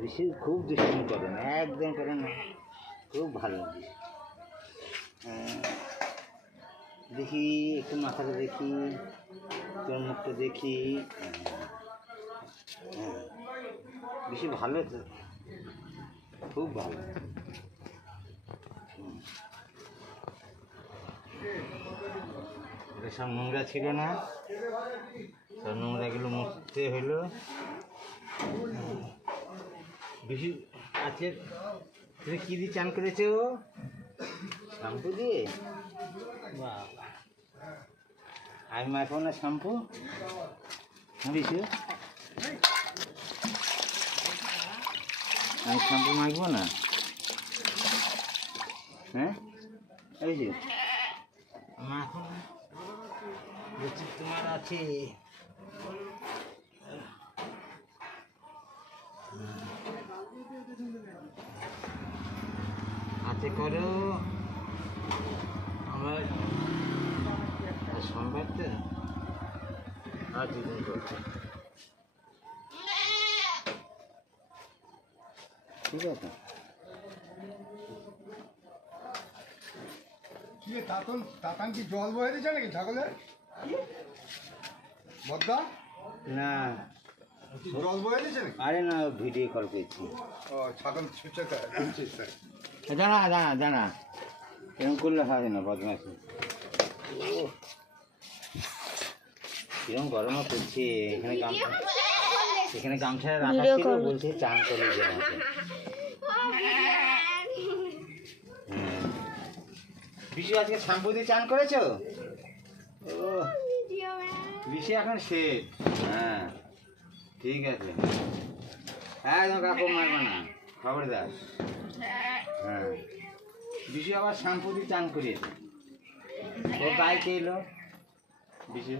ঋষি খুব দুষ্টুমি করে না, একদম করে না, খুব ভালো। দেখি একটু মাথাটা দেখি, তোর মুখটা দেখি। হ্যাঁ, বেশি ভালো তো, খুব ভালো। এটা সব নোংরা ছিল না, সব নোংরাগুলো মুছতে হইলো। বেশি আজকে তুমি কী দিয়ে চান করেছো? শ্যাম্পু দিয়ে? বাবা, আমি মাখবো না শ্যাম্পু? বিশু, আমি শ্যাম্পু মাখবো না? হ্যাঁ, এই যে মাখো না, দেখছি তোমার আছে। হাতে করো, আমার সোমবার তো আর দুদিন করছে, ঠিক আছে। তাতান কি জল বয়ে দিচ্ছে নাকি ছাগলের? বদ্দা না, জল বয়ে দিচ্ছে নাকি? আরে না, ভিডিও কল পেয়েছি। ও ছাগল ছুটছে। দাঁড়া দাঁড়া দাঁড়া, এরকম করলে হয় না, বদমাশি। কিরকম গরমও করছে এখানে, এখানে গামছা রাখা ছিল, বলছে চান করে যে আমাকে। বিশু আজকে শ্যাম্পু দিয়ে চান করেছো? ও বিশু এখন শেষ। হ্যাঁ ঠিক আছে, একদম কাপড় মারবে না, খবরদার। হ্যাঁ, বিশু আবার শ্যাম্পু দিয়ে চান করিয়েছে। ও গায়ে এলো বিশু।